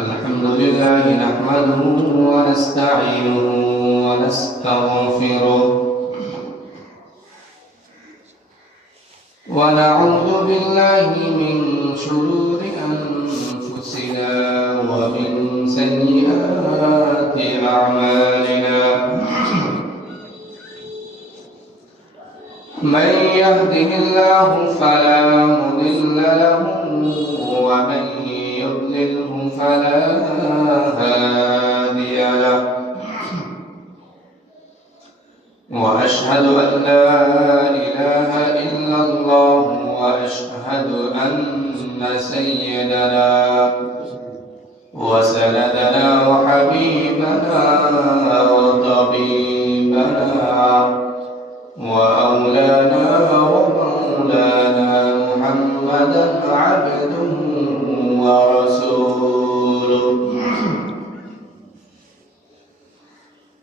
الحمد لله نحمده ونستعينه ونستغفره ونعوذ بالله من شرور أنفسنا ومن سيئات أعمالنا من يهده الله فلا مضل له ومن يضلله فلا هادي له وأشهد أن لا إله إلا الله وأشهد أن سيدنا وسندنا وحبيبنا وطبيبنا وأولانا ومولانا محمدا عبده ورسوله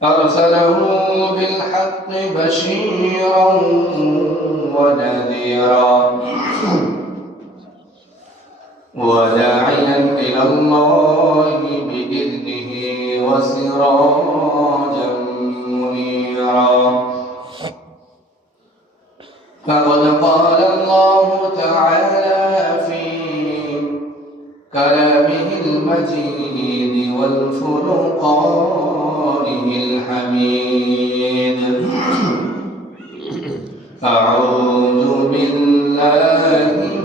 أرسله بالحق بشيرا ونذيرا وداعيا إلى الله بإذنه وسراجا منيرا فقد قال الله تعالى في كلامه المجيد والفرقانه الحميد أعوذ بالله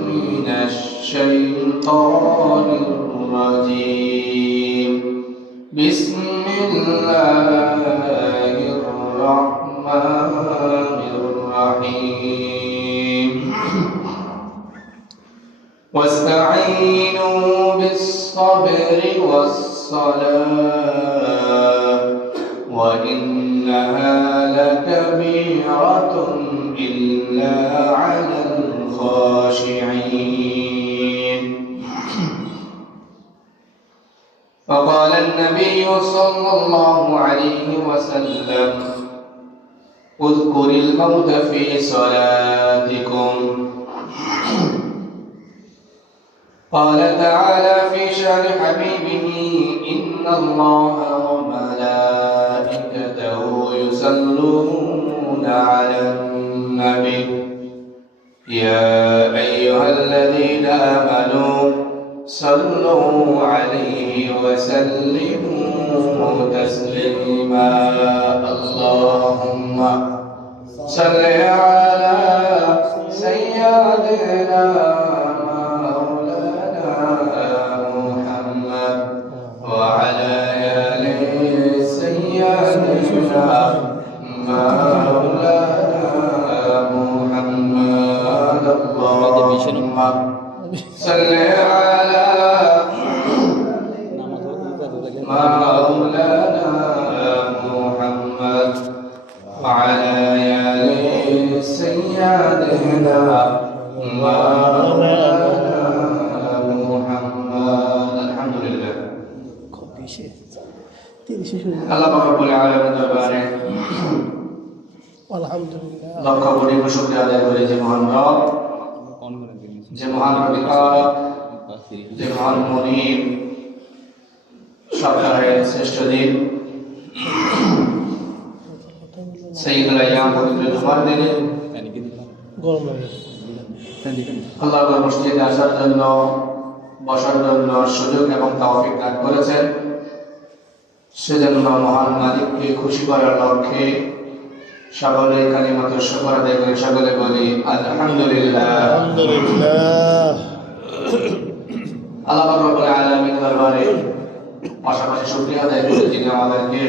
من الشيطان الرجيم بسم الله الرحمن الرحيم واستعينوا بالصبر والصلاة وإنها لكبيرة إلا على الخاشعين فقال النبي صلى الله عليه وسلم اذكر الموت في صلاتكم قال تعالى في شأن حبيبه إن الله وملائكته يصلون على النبي يا أيها الذين آمنوا صلوا عليه وسلموا تسليما اللهم صل على سيدنا وعلى آل سيدنا مولانا محمد اللهم صل على مولانا محمد وعلى آل سيدنا مولانا আল্লাহ রব্বুল আলামিনের দরবারে আলহামদুলিল্লাহ লক্ষ কোটি শুকরিয়া আদায় করি যে মহান রব, যে মহান প্রতিপালক, যে মহান মুনিব, সরকারের শ্রেষ্ঠ দিন সাইয়্যিদুল আইয়াম পবিত্র জুমার দিনে আল্লাহর মসজিদে আসার জন্য, বসার জন্য সুযোগ এবং তৌফিক দান করেছেন। সেজন্য মহান মালিককে খুশি করার লক্ষ্যে সকলে কালিমাতুল শুকর আদায় করে সকলে বলি আলহামদুলিল্লাহ। আল্লাহ রাব্বুল আলামিন দরবারে পাশাপাশি শুকরিয়া আদায় করি যিনি আমাদেরকে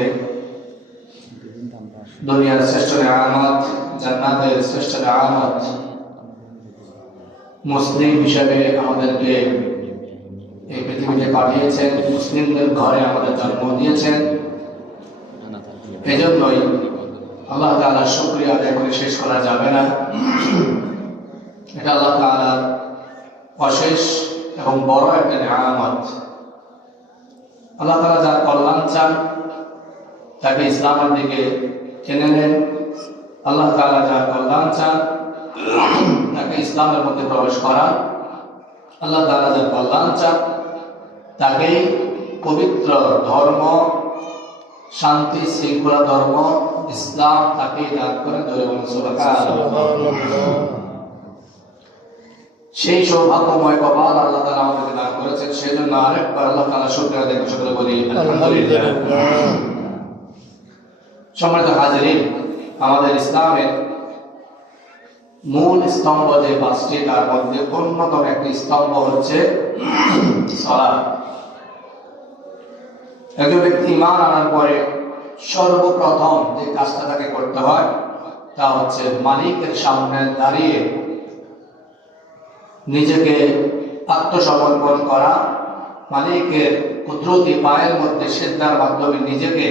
দুনিয়ার শ্রেষ্ঠ নিয়ামত, জান্নাতের শ্রেষ্ঠ নিয়ামত মুসলিম হিসেবে আমাদেরকে এই পৃথিবীতে পাঠিয়েছেন, মুসলিমদের ঘরে আমাদের জন্ম দিয়েছেন। এজন্যই আল্লাহ তাআলার শুকরিয়া আদায় করে শেষ করা যাবে না। এটা আল্লাহ তাআলার অশেষ এবং বড় একটা নিয়ামত। আল্লাহ তাআলা যার কল্যাণ চান তাকে ইসলামের দিকে টেনে নেন। আল্লাহ তাআলা যার কল্যাণ চান তাকে ইসলামের মধ্যে প্রবেশ করা। আল্লাহ তাআলা যার কল্যাণ চান তাকেই পবিত্র ধর্ম, শান্তি শৃঙ্খলা ধর্ম ইসলাম তাকে দান করেন। জোরে বলুন সুবহানাল্লাহ। সেই সৌভাগ্যময় কপাল আল্লাহ তাআলা আমাদেরকে দান করেছেন, সেই জন্য আরেকবার আল্লাহ তাআলা শুকরিয়া আদায় করে সকলে বলি আলহামদুলিল্লাহ। সম্মানিত হাজিরিন, আমাদের ইসলামের মূল স্তম্ভ যে পাঁচটি, তার মধ্যে অন্যতম একটি স্তম্ভ হচ্ছে সালাত। একজন ব্যক্তি ঈমান আনার পরে সর্বপ্রথম যে কাজটা তাকে করতে হয় তা হচ্ছে মালিকের সামনে দাঁড়িয়ে নিজেকে আত্মসমর্পণ করা, মালিকের কুদরতি পায়ের মধ্যে সিজদার মাধ্যমে নিজেকে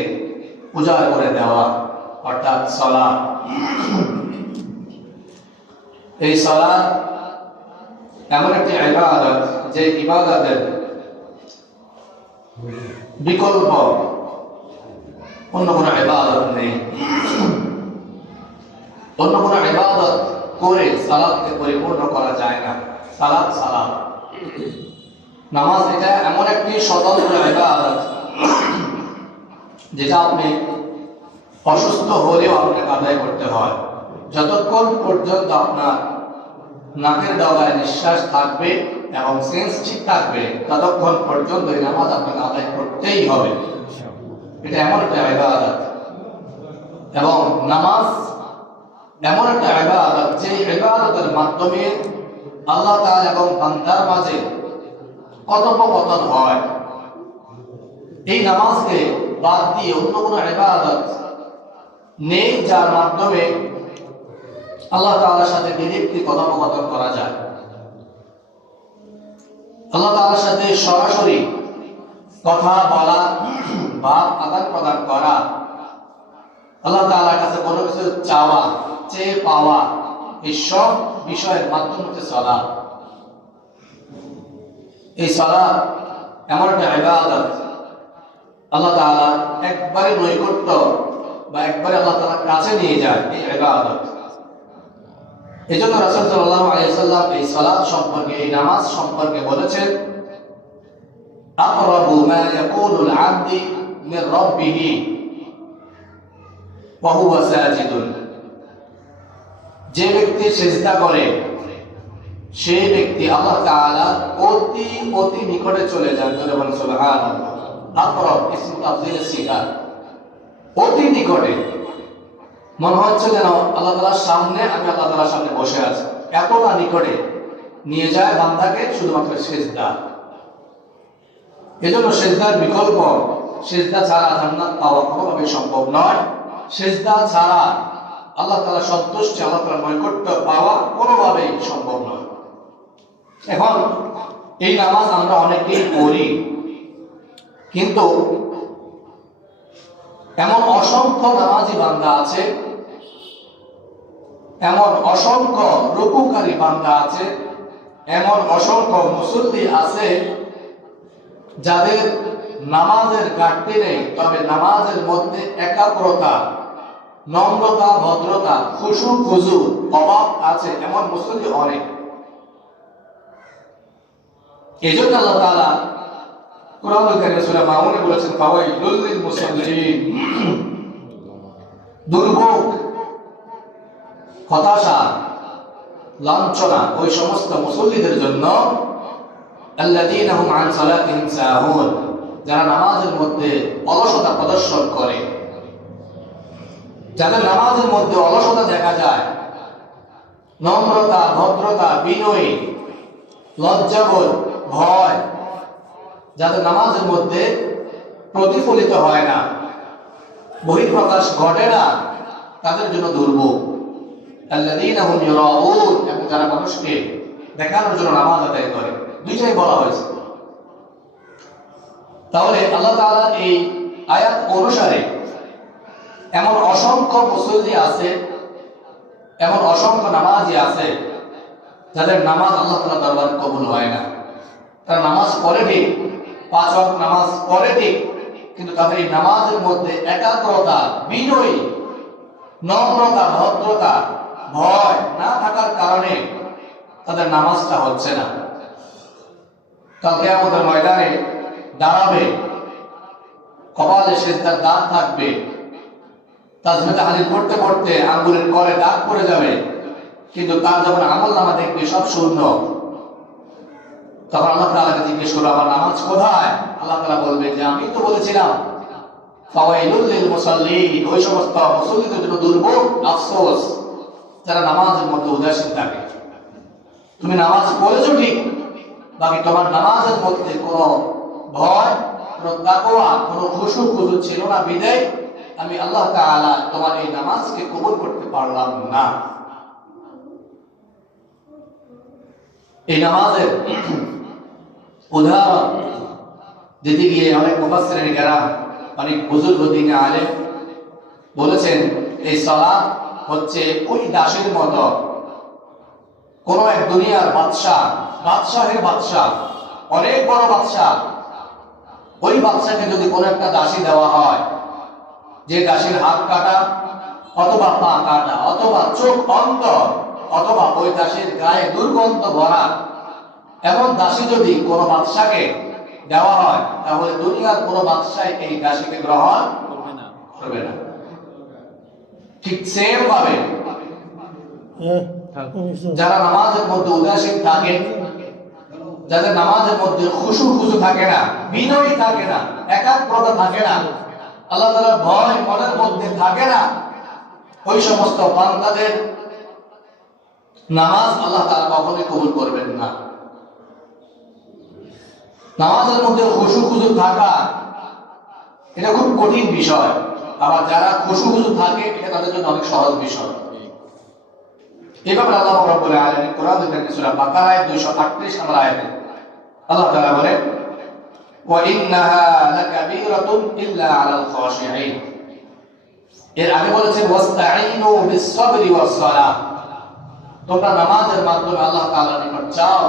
উজাড় করে দেওয়া, অর্থাৎ সালাত। এই সালাত এমন একটি ইবাদত যে ইবাদতের বিকল্প অন্য কোনো ইবাদত নেই। অন্য কোনো ইবাদত করে সালাতকে পরিপূর্ণ করা যায় না। সালাত সালাত, নামাজ এটা এমন একটি স্বতন্ত্র ইবাদত যেটা আপনি অসুস্থ হলেও আপনাকে আদায় করতে হয়। যতক্ষণ পর্যন্ত আপনার নাকের ডগায় নিঃশ্বাস থাকবে এবং সেন্স ঠিক থাকবে, ততক্ষণ পর্যন্ত এই নামাজ আপনাকে আদায় করতেই হবে। এটা এমন একটা ইবাদত, এবং নামাজ এমন একটা ইবাদত যে ইবাদতের মাধ্যমে আল্লাহ তাআলা এবং বান্দার মাঝে কথোপকথন হয়। এই নামাজকে বাদ দিয়ে অন্য কোনো ইবাদত নেই যার মাধ্যমে আল্লাহ তাআলার সাথে ডিরেক্টলি কথোপকথন করা যায়। আল্লাহ তাআলার সাথে সরাসরি কথা বলা, ভাব আদান প্রদান করা, আল্লাহ তাআলার কাছে কোনো কিছু চাওয়া, চেয়ে পাওয়া, এই সব বিষয়ের মাধ্যম হচ্ছে সালাত। এই সালাত এমন একটা ইবাদত, আল্লাহ তাআলা একবারে নৈকট্য বা একবারে আল্লাহ তাআলার কাছে নিয়ে যায় এই ইবাদত। এজন্য রাসূল সাল্লাল্লাহু আলাইহি ওয়াসাল্লাম এই সালাত সম্পর্কে, এই নামাজ সম্পর্কে বলেছেন, আকরাবু মা ইয়াকুলুল আবদু মির রাব্বিহি ওয়া হুয়া সাজিদুন। যে ব্যক্তি সিজদা করে সেই ব্যক্তি আল্লাহ তাআলা অতি অতি নিকটে চলে যান। বলেন সুবহানাল্লাহ। আকরাব ইসমু তাফযীল সিগা, অতি নিকটে। মনে হচ্ছে যেন আল্লাহ তাআলার সামনে, আমি আল্লাহ তাআলার সামনে বসে আছি, এতটা নিকটে নিয়ে যায় বান্দাকে শুধুমাত্র সিজদা। এজন্য সিজদার বিকল্প, সিজদা ছাড়া জান্নাত পাওয়া কোনোভাবেই সম্ভব নয়। সিজদা ছাড়া আল্লাহ তাআলার সন্তুষ্টি, আল্লাহ তাআলার নৈকট্য পাওয়া কোনোভাবেই সম্ভব নয়। এখন এই নামাজ আমরা অনেকেই পড়ি, কিন্তু এমন অসংখ্য নামাজি বান্দা আছে, এমন অসংখ্য রুকুকারী বান্দা আছে, এমন অসংখ্য মুসল্লি আছে যাদের নামাজের ঘাটতি নেই, তবে নামাজের মধ্যে একাগ্রতা, নম্রতা, ভদ্রতা, খুশু খুজু অভাব আছে, এমন মুসল্লি অনেক। এজন্য আল্লাহ তাআলা কোরআনুল কারীমে সূরা মাউনে বলেছেন, ফাওয়াইলুল লিল মুসাল্লিন। দুর্ভোগ, হতাশা, লাঞ্ছনা ওই সমস্ত মুসল্লিদের জন্য, আল্লাযীনা হুম আন সালাতিহিম সাহুন, যারা নামাজের মধ্যে অলসতা প্রদর্শন করে। যাদের নামাজের মধ্যে অলসতা দেখা যায়, নম্রতা, ভদ্রতা, বিনয়ী, লজ্জাবোধ, ভয় যাদের নামাজের মধ্যে প্রতিফলিত হয় না, বহিঃপ্রকাশ ঘটে না, তাদের জন্য দুর্ভোগ। আল্লাযীনা হুম ইউরাউন, এবং যারা মানুষকে দেখানোর জন্য নামাজ আদায় করে, দুইটাই বলা হয়েছে। তাহলে আল্লাহ তাআলা এই আয়াত অনুসারে এমন অসংখ্য মুসল্লি আছে, এমন অসংখ্য নামাজি আছে যাদের নামাজ আল্লাহ তাআলার দরবারে কবুল হয় না। তারা নামাজ পড়ে ঠিক, 5 ওয়াক্ত নামাজ পড়ে ঠিক, কিন্তু তাদের এই নামাজের মধ্যে একাগ্রতা, বিনয়ী, নম্রতা, ভদ্রতা, ভয় না থাকার কারণে তাদের নামাজটা হচ্ছে না। কাল কিয়ামতের ময়দানে দাঁড়াবে কপালে সেজদার দাগ থাকবে, তাজমে তাহলিল পড়তে পড়তে আঙ্গুলের করে দাগ পড়ে যাবে, কিন্তু তার যখন আমলনামা দেখবে সব শূন্য, তখন আল্লাহ তাআলাকে জিজ্ঞেস করবে আমার নামাজ কোথায়? আল্লাহ তাআলা বলবে যে আমি তো বলেছিলাম ফাওয়াইলুল লিল মুসাল্লিন, ওই সমস্ত মুসল্লিদের জন্য দুর্ভোগ, আফসোস যারা নামাজের মধ্যে উদাসীন থাকে। তুমি নামাজ পড়েছো ঠিক, বাকি তোমার নামাজের মধ্যে কোনো ভয়, কোনো তাকওয়া, কোনো খুশু খুজু ছিল না, বিদায় আমি আল্লাহ তাআলা তোমার এই নামাজকে কবুল করতে পারলাম না। এই নামাজের উদাহরণ দিতে গিয়ে অনেক মুফাসসিরিন কেরাম, অনেক বুজুর্গ দ্বীনে আলেম বলেছেন এই সালাত হচ্ছে ওই দাসের মতো, কোন এক দুনিয়ার বাদশাহের বাদশাহ, অনেক বড় বাদশাহ, ওই বাদশাকে যদি কোন একটা দাসী দেওয়া হয়, যে দাসীর হাত কাটা অথবা পা কাটা অথবা চোখ অন্ধ অথবা ওই দাসীর গায়ে দুর্গন্ধ ভরা, এমন দাসী যদি কোন বাদশাকে দেওয়া হয়, তাহলে দুনিয়ার কোন বাদশাহ এই দাসীকে গ্রহণ করবে না। ঠিক সেম ভাবে যারা নামাজের মধ্যে উদাসীন থাকে, যাদের নামাজের মধ্যে খুশু খুজু থাকে না, বিনয় থাকে না, একাগ্রতা থাকে না, আল্লাহ তাআলার ভয় মনের মধ্যে থাকে না, ওই সমস্ত বান্দাদের নামাজ আল্লাহ তাআলা কখনোই কবুল করবেন না। নামাজের মধ্যে খুশু খুজু থাকা এটা খুব কঠিন বিষয়, আবার যারা খুশু খুজু থাকে এটা তাদের জন্য অনেক সহজ বিষয়। এই ব্যাপারে আল্লাহ রাব্বুল আলামিন কোরআনের সূরা বাকারায় 238 নম্বর আয়াতে আল্লাহ তাআলা বলেন ওয়া ইন্নাহা লাকাবীরাতুন ইল্লা আলাল খাশিঈন। এর আগে বলেছেন ওয়াস্তাঈনু বিস-সাবরি ওয়াস-সালাহ, তোমরা নামাজের মাধ্যমে আল্লাহ তাআলার নিকট চাও,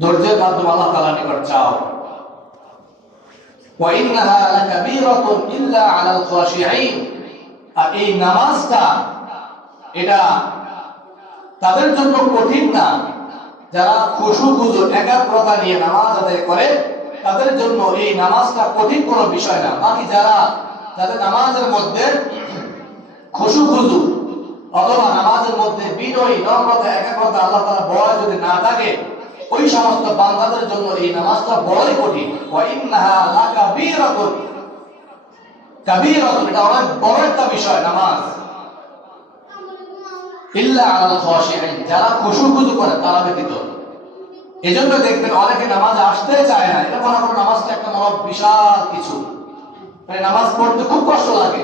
ধৈর্যের মাধ্যমে আল্লাহ তাআলার নিকট চাও। ওয়া ইন্নাহা লাকাবীরাতুন ইল্লা আলাল খাশিঈন, আর এই নামাজটা এটা তাদের জন্য কঠিন না যারা খুশু খুজু একাগ্রতা নিয়ে নামাজ আদায় করে, তাদের জন্য এই নামাজটা কঠিন কোনো বিষয় না। বাকি যাদের নামাজের মধ্যে খুশু খুজু অথবা নামাজের মধ্যে বিনয়, নম্রতা, একাগ্রতা, আল্লাহ তাআলার ভয় যদি না থাকে, ওই সমস্ত বান্দাদের জন্য এই নামাজটা বড়ই কঠিন। ওয়া ইন্নাহা লাকাবীরাতুন, কাবীরাতুন এটা অনেক বড় একটা বিষয় নামাজ। ইল্লা আলাল খাশিঈন, যারা খুশু খুজু করে তারা ব্যতীত। এজন্য দেখবেন অনেকে নামাজে আসতে চায় না, এটা মনে করেন নামাজটা একটা বড় বিশাল কিছু, মানে নামাজ পড়তে খুব কষ্ট লাগে,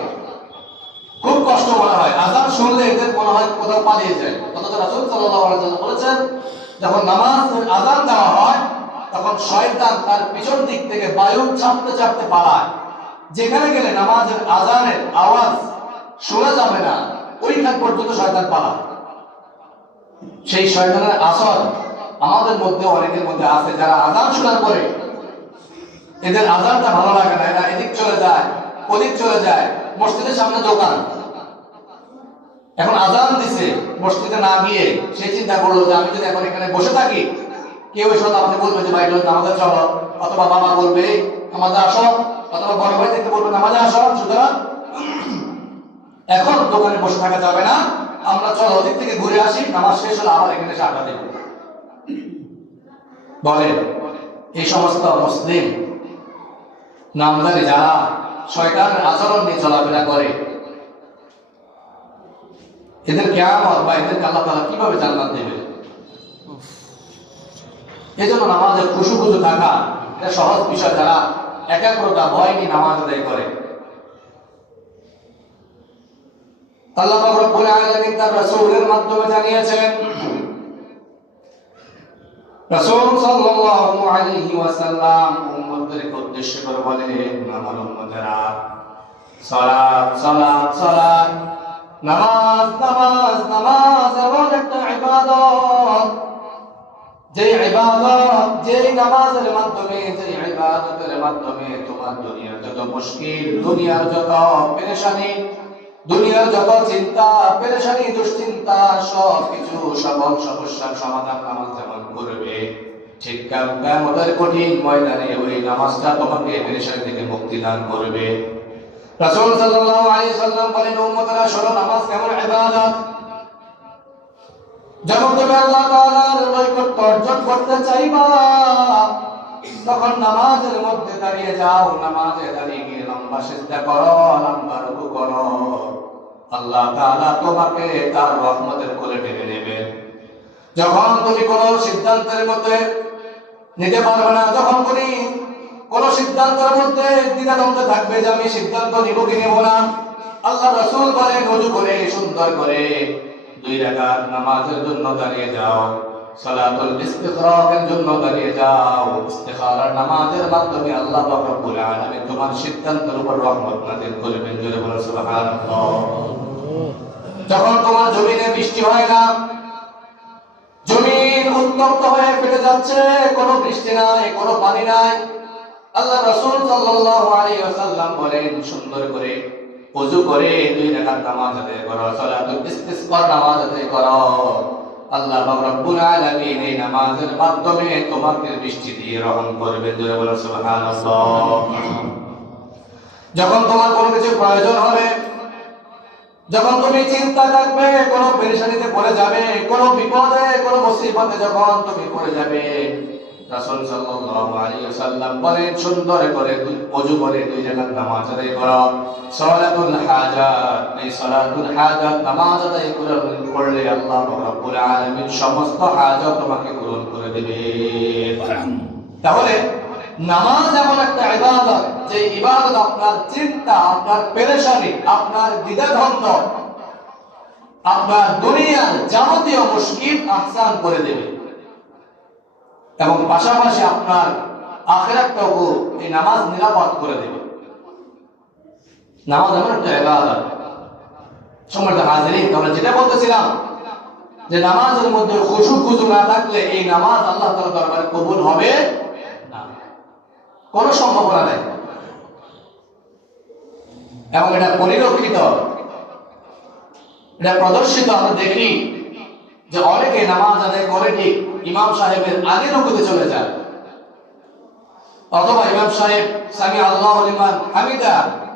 খুব কষ্ট মনে হয়, আযান শুনলে এদের মনে হয় কোথাও পালিয়ে যায়। অথচ রাসূল সাল্লাল্লাহু আলাইহি ওয়াসাল্লাম বলেছেন যখন নামাজের আযান দেওয়া হয় তখন শয়তান তার পিছন দিক থেকে বায়ু চাপতে চাপতে পালায়, যেখানে গেলে নামাজের আযানের আওয়াজ শোনা যাবে না ওইখান পর্যন্ত শয়তান পালায়। সেই শয়তানের আসর আমাদের মধ্যে অনেকের মধ্যে আছে, যারা আযান শোনার পরে এদের আযানটা ভালো লাগে না, এরা এদিক চলে যায় ওদিক চলে যায়। মসজিদের সামনে দোকান, এখন আযান দিছে, মসজিদে না গিয়ে সে চিন্তা করলো যে আমি যদি এখন এখানে বসে থাকি, কেউ এসে আমাকে বলবে যে ভাই নামাজে চলো, অথবা বাবা বলবে নামাজে আসো, অথবা বড় ভাই থেকে বলবে নামাজে আসো, সুতরাং এখন দোকানে বসে থাকা যাবে না, আমরা চলো ওদিক থেকে ঘুরে আসি, নামাজ শেষ হলে আবার এখানে এসে আড্ডা দেব। বলে এই সমস্ত মুসলিম নামধারী যারা শয়তানের আচরণ নিয়ে চলাফেরা করে, এদের কিয়ামত বা এদেরকে আল্লাহ তাআলা কিভাবে জান্নাত দেবে? এজন্য নামাজে খুশু খুশু থাকা এটা সহজ বিষয়, যারা একাগ্রতা ভয় নিয়ে নামাজ আদায় করে। আল্লাহ রাব্বুল আলামিন তার রাসূলের মাধ্যমে জানিয়েছেন, রাসূল সাল্লাল্লাহু আলাইহি ওয়াসাল্লাম উম্মতদেরকে উদ্দেশ্য করে বলেন, আমার উম্মতেরা সালাত সালাত সালাত, নামাজ নামাজ নামাজ এমন একটা ইবাদত, যে ইবাদত, যে নামাজের মাধ্যমে, যে ইবাদতের মাধ্যমে তোমার দুনিয়ার যত মুশকিল, দুনিয়ার যত পেরেশানি, দুনিয়ার যত চিন্তা পেরেশানি দুশ্চিন্তা সব কিছু সকল সমস্যার সমাধান নামাজ যেমন করবে, ঠিক কিয়ামতের কঠিন ময়দানে ওই নামাজটা তোমাকে পেরেশানি থেকে মুক্তি দান করবে। রাসূল সাল্লাল্লাহু আলাইহি সাল্লাম বলেন, উম্মতরা শোনো, নামাজ কেমন ইবাদত। যখন তুমি আল্লাহ তাআলার নৈকট্য অর্জন করতে চাইবা, তখন নামাজের মধ্যে দাঁড়িয়ে যাও, নামাজে দাঁড়িয়ে গিয়ে লম্বা সিজদা করো, লম্বা রুকু করো। আল্লাহ তাআলা তোমাকে তার রহমতের কোলে টেনে নেবেন। যখন তুমি কোনো সিদ্ধান্তের মধ্যে নিতে পারবে না, যখন তুমি কোনো সিদ্ধান্তের মধ্যে দ্বিধাদ্বন্দ্বে থাকবে যে আমি সিদ্ধান্ত নিব কি নেব না, আল্লাহ রাসূল বলেন, ওযু করে সুন্দর করে 2 রাকাত নামাজের জন্য দাঁড়িয়ে যাও, সালাতুল ইস্তিখরারের জন্য দাঁড়িয়ে যাও। ইস্তিখারার নামাজের মাধ্যমে আল্লাহ পাক রব্বুল আলামিন তোমার সিদ্ধান্তের উপর রহমত নাযিল করবেন। জোরে বলো সুবহানাল্লাহ। যখন তোমার জমিনে বৃষ্টি হয় না, জমিন উত্তপ্ত হয়ে ফেটে যাচ্ছে, কোনো বৃষ্টি নাই, কোনো পানি নাই, আল্লাহ রাসূল সাল্লাল্লাহু আলাইহি ওয়াসাল্লাম বলেন, সুন্দর করে ওযু করে 2 রাকাত নামাজ আদায় করো, সালাতুল ইস্তিসকার নামাজ আদায় করো। আল্লাহ পাক রব্বুল আলামিন এই নামাজের মাধ্যমে তোমাকে বৃষ্টি দিয়ে রহম করবেন। জোরে বলো সুবহানাল্লাহ। যখন তোমার কোনো কিছু প্রয়োজন হবে, যখন তুমি চিন্তা থাকবে, কোনো পেরেশানিতে পড়ে যাবে, কোনো বিপদে, কোনো মুসিবতে যখন তুমি পড়ে যাবে, রাসূল সাল্লাল্লাহু আলাইহি ওয়াসাল্লাম বলেন, সুন্দর করে ওযু করে 2 রাকাত নামাজ আদায় করো, সালাতুল হাজাত। এই সালাতুল হাজাত নামাজ আদায় করলে আল্লাহ রাব্বুল আলামিন সমস্ত হাজাত তোমাকে পূরণ করে দেবে। তাহলে নামাজ এমন একটা ইবাদত, যে ইবাদত আপনার চিন্তা, আপনার পেরেশানি, আপনার দ্বিধাদ্বন্দ্ব, আপনার দুনিয়ার যাবতীয় মুশকিল আসান করে দেবে, এবং পাশাপাশি আপনার আখিরাতটাও এই নামাজ নিরাপদ করে দেবে। নামাজ এমন একটা ইবাদত। সম্মানিত হাজিরিন, আমরা যেটা বলতেছিলাম যে নামাজের মধ্যে খুশু না থাকলে এই নামাজ আল্লাহ তাআলার দরবারে কবুল হবে না, কোনো সম্ভাবনা নেই। এবং এটা পরিলক্ষিত, এটা প্রদর্শিত, আমরা দেখি যে অনেকে নামাজ আদায় করে ঠিক ইমাম সাহেবের আগে রুকুতে চলে যায়, অথবা ইমাম সাহেব সামি আল্লাহু লিমান হামিদা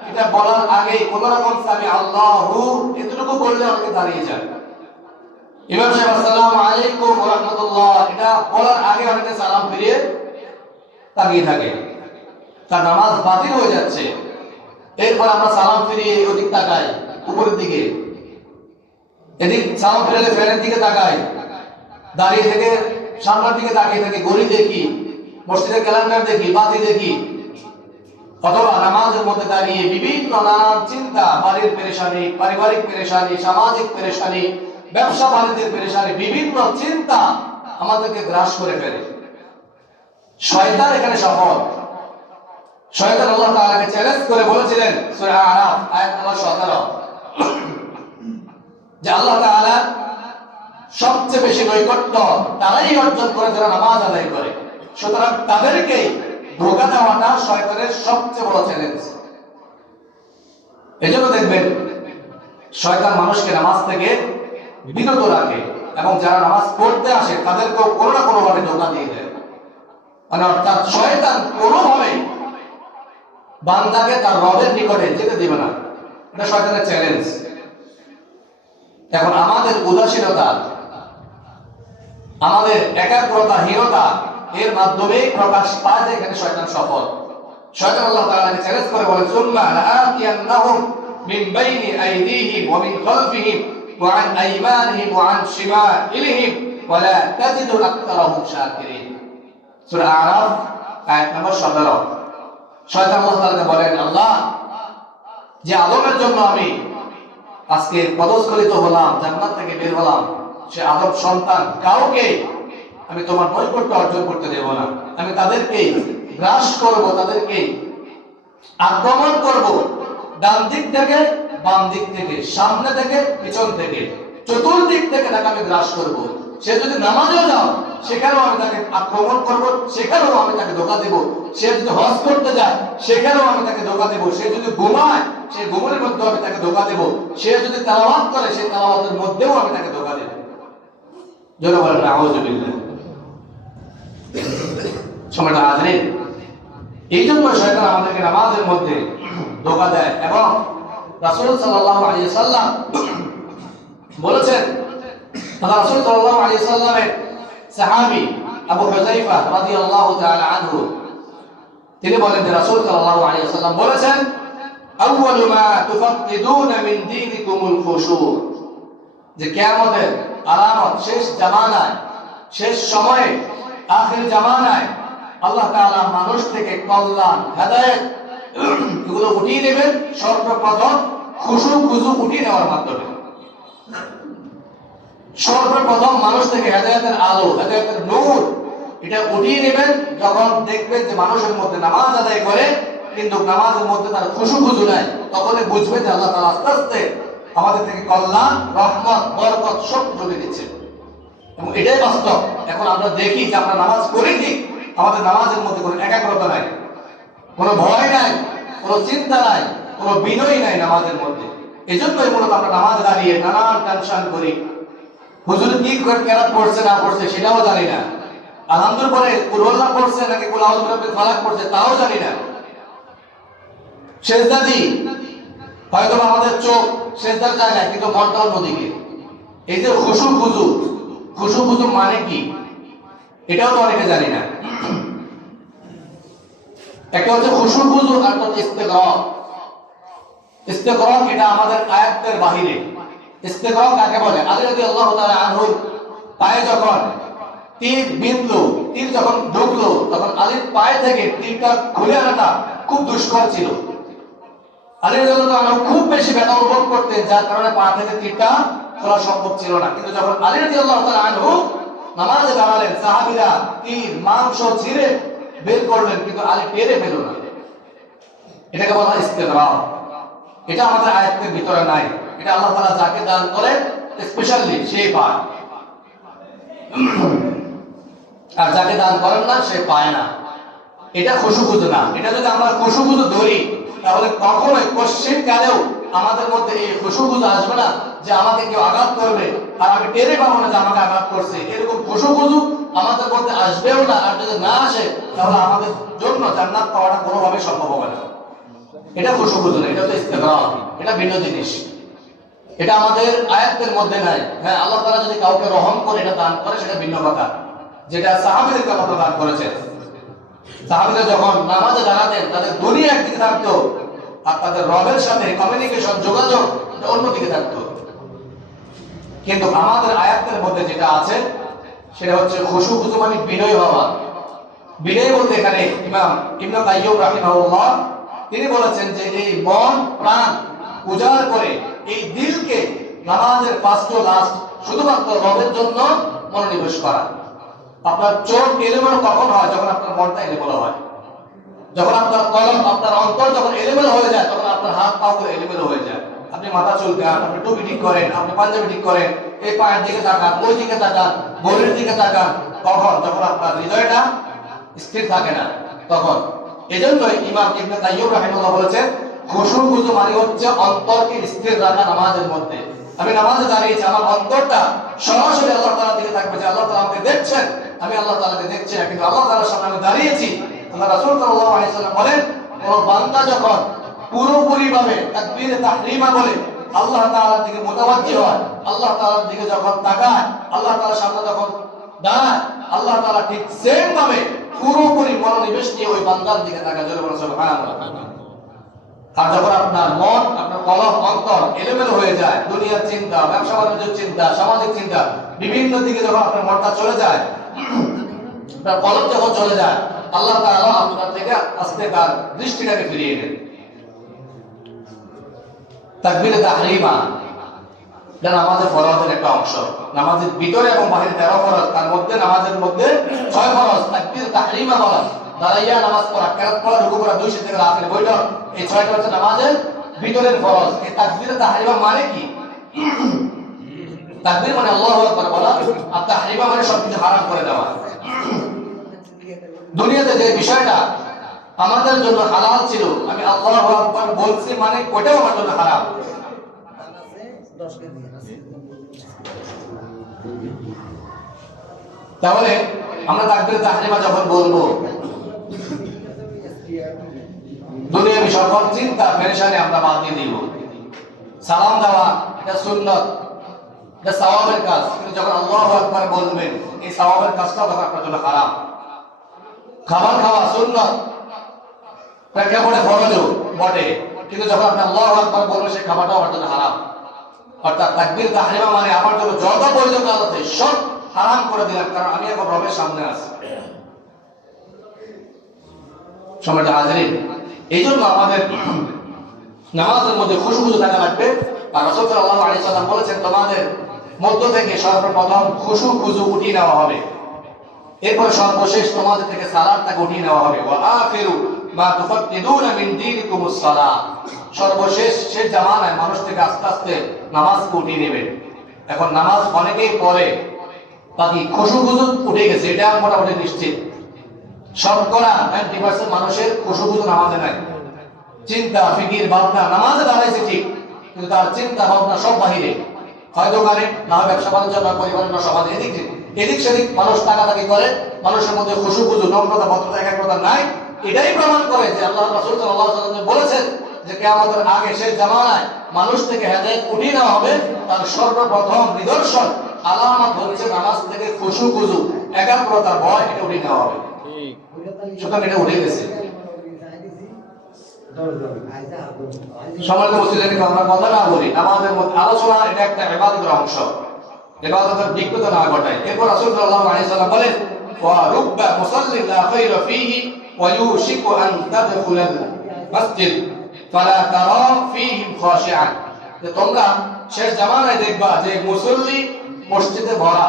এটা বলার আগে কোন রকম সামি আল্লাহু এতটুকু বললে অনেকে দাঁড়িয়ে যায়। ইমাম সাহেব আসসালামু আলাইকুম ওয়া রাহমাতুল্লাহ এটা বলার আগে অনেকে সালাম ফিরিয়ে তাকিয়ে থাকে, তার নামাজ বাতিল হয়ে যাচ্ছে। এরপর আমরা সালাম ফিরিয়ে ওদিক তাকাই, উপরের দিকে, এদিক সালাম ফিরালে ফ্যানের দিকে তাকাই, দাঁড়িয়ে থেকে সামনের দিকে তাকিয়ে থাকি, ঘড়ি দেখি, মসজিদের ক্যালেন্ডার দেখি, বাতি দেখি, অথবা নামাজের মধ্যে দাঁড়িয়ে বিভিন্ন নানান চিন্তা, বাড়ির পেরেশানি, পারিবারিক পেরেশানি, সামাজিক পেরেশানি, ব্যবসা বাণিজ্যের পেরেশানি, বিভিন্ন চিন্তা আমাদেরকে গ্রাস করে ফেলে। শয়তান এখানে সফল। শয়তান আল্লাহ তাআলাকে চ্যালেঞ্জ করে বলেছিলেন সূরা আরাফ আয়াত নম্বর 17 যে আল্লাহ তাআলা সবচেয়ে বেশি নৈকট্য তারাই অর্জন করে যারা নামাজ আদায় করে, সুতরাং তাদেরকে ধোঁকা দেওয়াটা শয়তানের সবচেয়ে বড় চ্যালেঞ্জ। এজন্য দেখবেন শয়তান মানুষকে নামাজ থেকে বিরত রাখে, এবং যারা নামাজ পড়তে আসে তাদেরকেও কোনো না কোনো ভাবে ধোঁকা দিয়ে দেয়। মানে অর্থাৎ শয়তান কোনোভাবেই বান্দাকে তার রবের নিকটে যেতে দিবে না, এটা শয়তানের চ্যালেঞ্জ। এখন আমাদের উদাসীনতা, আমাদের একাগ্রতাহীনতা এর মাধ্যমেই প্রকাশ পায় যে এখানে শয়তান সফল। শয়তান আল্লাহ তাআলাকে চ্যালেঞ্জ করে বলে, সুম্মা লাআতিয়ান্নাহুম মিন বাইনি আইদিহিম ওয়া মিন খালফিহিম ওয়া আন আইমানিহিম ওয়া আন শিমাইলিহিম ওয়া লা তাজিদু আকতারাহুম শাকিরিন। সূরা আরাফ আয়াত নম্বর 17। শয়তান আল্লাহ তাআলাকে বলেন, আল্লাহ যে আদমের জন্য আমি আজকে পদস্খলিত হলাম, জান্নাত থেকে বের হলাম, সে আদম সন্তান কাউকে আমি তোমার নৈকট্য অর্জন করতে দেব না। আমি তাদেরকে গ্রাস করব, তাদেরকে আক্রমণ করব, ডান দিক থেকে, বাম দিক থেকে, সামনে থেকে, পিছন থেকে, চতুর্দিক থেকে তাকে আমি গ্রাস করব। সে যদি নামাজেও যাও সেখানেও আমি তাকে আক্রমণ করব, সেখানেও আমি তাকে ধোঁকা দেব। সে যদি হজ করতে যায় সেখানেও আমি তাকে ধোঁকা দেব। সে যদি ঘুমায় সেই ঘুমের মধ্যেও আমি তাকে ধোঁকা দেব। সে যদি তেলাওয়াত করে সেই তেলাওয়াতের মধ্যেও আমি তাকে ধোঁকা দেব। জোরে বলেন নাউযুবিল্লাহ। সময়টা হাজির, এই জন্য শয়তান আমাদেরকে নামাজের মধ্যে ধোঁকা দেয়। এবং রাসূল সাল্লাল্লাহু আলাইহি ওয়াসাল্লাম বলেছেন, রাসূল সাল্লাল্লাহু আলাইহি ওয়াসাল্লামের সাহাবী আবু হুযায়ফা রাদিয়াল্লাহু তাআলা আনহু তিনি বলেন যে রাসূল সাল্লাল্লাহু আলাইহি ওয়াসাল্লাম বলেছেন, আউয়ালু মা তুফাক্কিদুনা মিন দীনিকুমুল খুশু, যে কিয়ামতের আলামত, শেষ জামানায়, শেষ সময়ে, আখির জামানায় আল্লাহ তাআলা মানুষ থেকে কল্যাণ, হেদায়েত এগুলো উঠিয়ে নেবেন সর্বপ্রথম খুশু খুজু উঠিয়ে নেওয়ার মাধ্যমে। সর্বপ্রথম মানুষ থেকে হেদায়েতের আলো, হেদায়েতের নূর এটা উঠিয়ে নেবেন যখন দেখবেন যে মানুষের মধ্যে নামাজ আদায় করে কিন্তু নামাজের মধ্যে তার খুশু খুজু নাই, তখনই বুঝবেন যে আল্লাহ তাআলা আস্তে আস্তে আমাদের থেকে কল্যাণ, রহমত, বরকত সব ঢুকে দিচ্ছে। এবং এটাই বাস্তব। এখন আমরা দেখি যে আমরা নামাজ করি ঠিক, আমাদের নামাজের মধ্যে কোনো একাগ্রতা নাই, কোনো ভয় নাই, কোনো চিন্তা নাই, কোনো বিনয় নাই নামাজের মধ্যে। এই জন্যই মূলত আমরা নামাজে দাঁড়িয়ে নানান টেনশন করি, হুজুর কি কেরাত পড়ছে না পড়ছে সেটাও জানি না, আলহামদুলিল্লাহ পরে কুল আল্লাহ পড়ছে নাকি কুল আউযু বিরাব্বিল ফালাক পড়ছে তাও জানি না। সেজদা দিই, হয়তো আমাদের চোখ সেজদার জায়গায় কিন্তু মনটা অন্যদিকে। এই যে খুশু খুজু, খুশু খুজু মানে কি এটাও তো অনেকে জানি না। একটা হচ্ছে খুশু খুজু আর একটা হচ্ছে ইস্তেগরাক। ইস্তেগরাক এটা আমাদের আয়াতের বাহিরে। ইস্তেগরাক কাকে বলে? আলী রাদিয়াল্লাহু তাআলা আনহু পায়ে যখন তীর বিঁধলো, তীর যখন ঢুকলো তখন আলীর পায়ে থেকে তীরটা খুলে আনাটা খুব দুষ্কর ছিল। আলী রাদিয়াল্লাহু আনহু খুব বেশি ব্যথা অনুভব করতেন, যার কারণে পা থেকে তীরটা খোলা সম্ভব ছিল না। কিন্তু যখন আলী রাদিয়াল্লাহু তাআলা আনহু নামাজে দাঁড়ালেন, সাহাবীরা তীর মাংস ছিঁড়ে বের করলেন কিন্তু আলী টেরে পেল না। এটাকে বলা হয় ইস্তেগরাক। এটা আমাদের আয়াতের ভিতরে নাই। এটা আল্লাহ তাআলা যাকে দান করেন স্পেশালি সেই পায়, আর যাকে দান করেন না সে পায় না। এটা খুশু খুজু না। এটা যদি আমরা খুশু খুজু ধরি তাহলে কখনোই পশ্চিম কালেও আমাদের মধ্যে এই খুশু খুজু আসবে না যে আমাকে কেউ আঘাত করবে আর আমি টেরে পাবো না যে আমাকে আঘাত করছে। এরকম খুশু খুজু আমাদের মধ্যে আসবেও না। আর যদি না আসে তাহলে আমাদের জন্য জান্নাত পাওয়াটা কোনোভাবে সম্ভব হবে না। এটা খুশু খুজু না, এটা তো ইস্তেগরাক, এটা ভিন্ন জিনিস। এটা আমাদের আয়াতের মধ্যে নাই। হ্যাঁ, আল্লাহ তাআলা যদি কাউকে রহম করে এটা দান করে সেটা ভিন্ন কথা, যেটা সাহাবীদেরকে আল্লাহ দান করেছেন। সাহাবীরা যখন নামাজে দাঁড়াতেন তাদের দুনিয়া একদিকে থাকতো আর তাদের রবের সাথে কমিউনিকেশন, যোগাযোগ অন্যদিকে থাকতো। কিন্তু আমাদের আয়াতের মধ্যে যেটা আছে সেটা হচ্ছে খুশু খুজু মানে বিনয় হওয়া। বিনয় বলতে এখানে ইমাম ইবনে কাইয়্যিম রাহিমাহুল্লাহ তিনি বলেছেন যে এই মন প্রাণ উজাড় করে এই দিলকে নামাজের ফার্স্ট ও লাস্ট শুধুমাত্র রবের জন্য মনোনিবেশ করা। আপনার চোখ এলোমেলো কখন হয়? যখন আপনার মনটা এলোমেলো হয়, যখন আপনার কলম, আপনার অন্তর যখন এলোমেলো হয়ে যায় তখন আপনার হাত পা গুলো এলোমেলো হয়ে যায়। আপনি মাথা চুলকান, আপনি টুপি ঠিক করেন, আপনি পাঞ্জাবি ঠিক করেন, এই পায়ের দিকে তাকান, ওই দিকে তাকান, বডির দিকে তাকান, কখন? যখন আপনার হৃদয়টা স্থির থাকে না তখন। এজন্যই ইমাম ইবনে কাইয়্যিম রাহিমাহুল্লাহ বলেছেন খুশু খুজু মানে হচ্ছে অন্তরকে স্থির রাখা নামাজের মধ্যে। আমি নামাজে দাঁড়িয়েছি, আমার অন্তরটা সরাসরি আল্লাহ তাআলার দিকে থাকবে যে আল্লাহ তাআলা আমাকে দেখছেন, আমি আল্লাহ তাআলাকে দেখছি না, কিন্তু আল্লাহ তাআলার সামনে আমি দাঁড়িয়েছি। আল্লাহ রাসূল সাল্লাল্লাহু আলাইহি ওয়াসাল্লাম বলেন কোন বান্দা যখন পুরোপুরি ভাবে তাকবীরে তাহরিমা বলে আল্লাহ তাআলার দিকে মুতাওয়াজ্জি হয়, আল্লাহ তাআলার দিকে যখন তাকায়, আল্লাহ তাআলার সামনে যখন দাঁড়ায়, আল্লাহ তাআলা ঠিক সেম ভাবে পুরোপুরি মনোনিবেশ নিয়ে ওই বান্দার দিকে তাকায়। জোরে বলুন সুবহানাল্লাহ। আর যখন আপনার মন, আপনার কলব, অন্তর এলোমেলো হয়ে যায়, দুনিয়ার চিন্তা, ব্যবসা বাণিজ্যের চিন্তা, সামাজিক চিন্তা, বিভিন্ন দিকে যখন আপনার মনটা চলে যায়, আপনার কলব যখন চলে যায়, আল্লাহ তাআলা আপনার থেকে আস্তে তার দৃষ্টিটাকে ফিরিয়ে নেন। তাকবীরে তাহরিমা এটা নামাজের ফরজের একটা অংশ। নামাজের ভিতরে এবং বাহিরে 13 ফরজ, তার মধ্যে নামাজের মধ্যে 6 ফরজ। তাকবীরে তাহরিমা বলা, দাঁড়াইয়া নামাজ পড়া, কিরাত পড়া, রুকু করা, দুই সিজদা করা, আখিরে বৈঠক, এই 6টা হচ্ছে নামাজের ভিতরের ফরজ। এই তাকবীরে তাহরিমা মানে কি? তাকবীর মানে আল্লাহু আকবার বলা, আর তাহরিমা মানে সবকিছু হারাম করে দেওয়া। দুনিয়াতে যে বিষয়টা আমাদের জন্য হালাল ছিল, আমি আল্লাহু আকবার বলছি মানে ওটাও আমার জন্য হারাম। তাহলে আমরা তাকবীরে তাহরিমা যখন বলবো, দুনিয়াবি সকল চিন্তা পেরেশানি আমরা বাদ দিয়ে দিব। সালাম দেওয়া এটা সুন্নত, এটা সওয়াবের কাজ, কিন্তু যখন আল্লাহু আকবার বলবেন এই সওয়াবের কাজটা তখন আপনার জন্য হারাম। খাবার খাওয়া সুন্নত, প্রেক্ষাপটে ফরজও বটে, কিন্তু যখন আপনি আল্লাহু আকবার বলবেন সেই খাবারটাও আপনার জন্য হারাম। অর্থাৎ তাকবীর তাহরিমা মানে আমার জন্য যত বৈধ কাজ আছে সব হারাম করে দিলাম, কারণ আমি এখন রবের সামনে আছি। সম্মানিত হাজিরিন, এই জন্য আমাদের নামাজের মধ্যে খুশু থাকা লাগবে। আর রাসূল সাল্লাল্লাহু আলাইহি সাল্লাম বলেছেন, তোমাদের মধ্য থেকে সর্বপ্রথম খুশু উঠিয়ে নেওয়া হবে, এরপর সর্বশেষ তোমাদের থেকে সালাতটাকে উঠিয়ে নেওয়া হবে। ওয়া আখিরু মা তুফাক্কিদুনা মিন দীনিকুমুস সালাহ, সর্বশেষ শেষ জামানায় মানুষ থেকে আস্তে আস্তে নামাজকে উঠিয়ে নেবে। এখন নামাজ অনেকেই পড়ে, বাকি খুশু উঠে গেছে, এটা মোটামুটি নিশ্চিত। শতকরা 90% মানুষের খুশু নামাজে নাই। চিন্তা ফিকির ভাবনা নামাজে দাঁড়াইছে ঠিক, কিন্তু তার চিন্তা ভাবনা সব বাহিরে, হয় দোকানে, না হয় ব্যবসা বাণিজ্য, না পরিবার, না সমাজে, এদিক সেদিক মানুষ তাকাতাকি করে। মানুষের মধ্যে খুশু নম্রতা, ভদ্রতা, একাগ্রতা নাই। এটাই প্রমাণ করে যে আল্লাহ রাসূল সাল্লাল্লাহু আলাইহি ওয়াসাল্লাম বলেছেন যে কিয়ামতের আগে শেষ জামানায় মানুষ থেকে হেদায়েত উঠিয়ে নেওয়া হবে, তার সর্বপ্রথম নিদর্শন আলামত হচ্ছে নামাজ থেকে খুশু একাগ্রতা, ভয়, এটা উঠিয়ে নেওয়া হবে। সুতরাং এটা উঠে গেছে। সমাজে মুসলিমদেরকে আমরা কথা না বলি, নামাজের মধ্যে আলোচনা, এটা একটা ইবাদতের অংশ, ইবাদতের বিকৃত না ঘটায়। এরপর রাসূল সাল্লাল্লাহু আলাইহি ওয়াসাল্লাম বলেন, ওয়া রুব্বা মুসাল্লিন লা খায়রা ফীহি ওয়া ইউশিকু আন তাদখুলাল মাসজিদ ফালা তারা ফীহি খাশিআন, যে তোমরা শেষ জামানায় দেখবা যে মুসল্লি মসজিদে ভরা,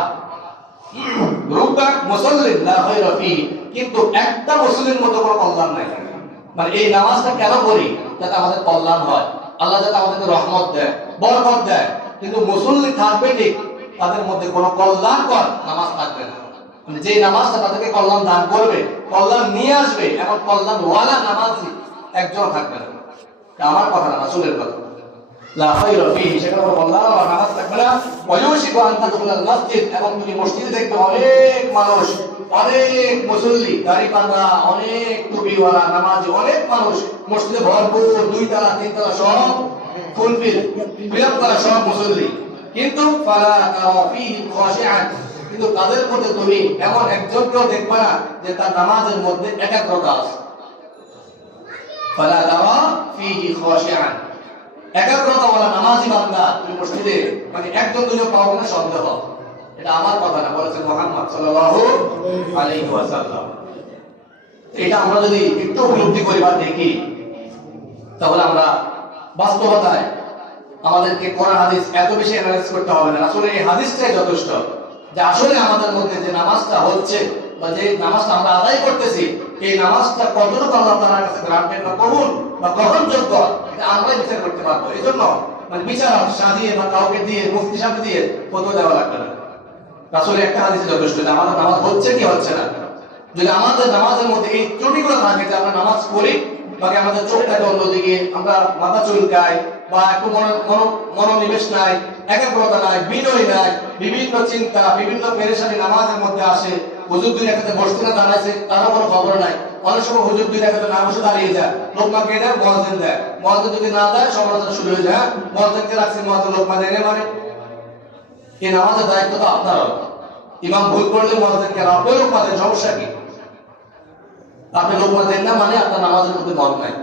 রুব্বা মুসাল্লিন লা খায়রা ফীহি, কিন্তু একটা মুসল্লির মতো কোনো কল্যাণ নাই। মানে এই নামাজটা কেন করি? যাতে আমাদের কল্যাণ হয়, আল্লাহ যাতে আমাদেরকে রহমত দেয়, বরকত দেয়, কিন্তু মুসল্লি থাকবে ঠিক, তাদের মধ্যে কোনো কল্যাণকর নামাজ থাকবে না। মানে যে নামাজটা তাদেরকে কল্যাণ দান করবে, কল্যাণ নিয়ে আসবে, এখন কল্যাণ ওয়ালা নামাজি একজন থাকবে না। আমার কথা না, রাসূলের কথা। লা খায়রা ফীহি, সেখানে কোনো কল্যাণ ওয়ালা নামাজ থাকবে না। ওয়া ইউশিকু আন তাদখুলাল মাসজিদ, এবং তুমি মসজিদে দেখবে অনেক মানুষ, অনেক মুসল্লি, দাড়ি পাগা, অনেক টুপিওয়ালা নামাজি, অনেক মানুষ মসজিদে ভরপুর, 2 তলা 3 তলা সব ফুলফিল ফিলাপ করা সব মুসল্লি, কিন্তু ফালা তারা ফীহি খাশিআন, কিন্তু তাদের মধ্যে তুমি এমন একজনকেও দেখবে না যে তার নামাজের মধ্যে একাগ্রতা আছে। ফালা তারা ফীহি খাশিআন, একাগ্রতাওয়ালা নামাজি বান্দা তুমি মসজিদে মানে একজন দুজন পাবো না, সন্দেহ। এটা আমার কথা না, বলেছেন মুহাম্মদ সাল্লাল্লাহু আলাইহি ওয়াসাল্লাম। এটা আমরা যদি একটু উপলব্ধি করি বা দেখি, তাহলে আমরা বাস্তবতায় আমাদেরকে কোরআন হাদিস এত বেশি অ্যানালাইজ করতে হবে না। আসলে এই হাদিসটাই যথেষ্ট, যে আসলে আমাদের মধ্যে যে নামাজটা হচ্ছে বা যে নামাজটা আমরা আদায় করতেছি, এই নামাজটা কতটুকু আল্লাহ তাআলার কাছে গ্রান্টেড বা কবুল বা গ্রহণযোগ্য, এটা আমরাই বিচার করতে পারবো। এই জন্য মানে বিচারক সাজিয়ে বা কাউকে দিয়ে, মুফতি সাহেব দিয়ে ফতোয়া দেওয়া লাগবে না। আসলে একটা হাদিসে যথেষ্ট যে আমাদের নামাজ হচ্ছে কি হচ্ছে না। যদি আমাদের নামাজের মধ্যে এই ত্রুটিগুলো থাকে, যে আমরা নামাজ পড়ি বাকি আমাদের চোখ থাকে অন্যদিকে, আমরা মাথা চুলকাই, বা একটু মনোনিবেশ নাই, একাগ্রতা নাই, বিনয় নাই, বিভিন্ন চিন্তা, বিভিন্ন পেরেশানি নামাজের মধ্যে আসে। হুজুর 2 রাকাতে বসতে না দাঁড়াইছে তারও কোনো খবর নাই। অনেক সময় হুজুর 2 রাকাতে না বসে দাঁড়িয়ে যায়, লোকমা কে দেয়? মুয়াজ্জিন দেয়। মুয়াজ্জিন যদি না দেয় সমালোচনা শুরু হয়ে যায়, মুয়াজ্জিনকে রাখছে, মুয়াজ্জিন লোকমা দেয় না, মানে এই নামাজের দায়িত্ব তো আপনারও। ইমাম ভুল করলে মুয়াজ্জিনকে আপনি লোকমা দেন, সমস্যা কি? আপনি লোকমা দেন না মানে আপনার নামাজের মধ্যে মন নাই।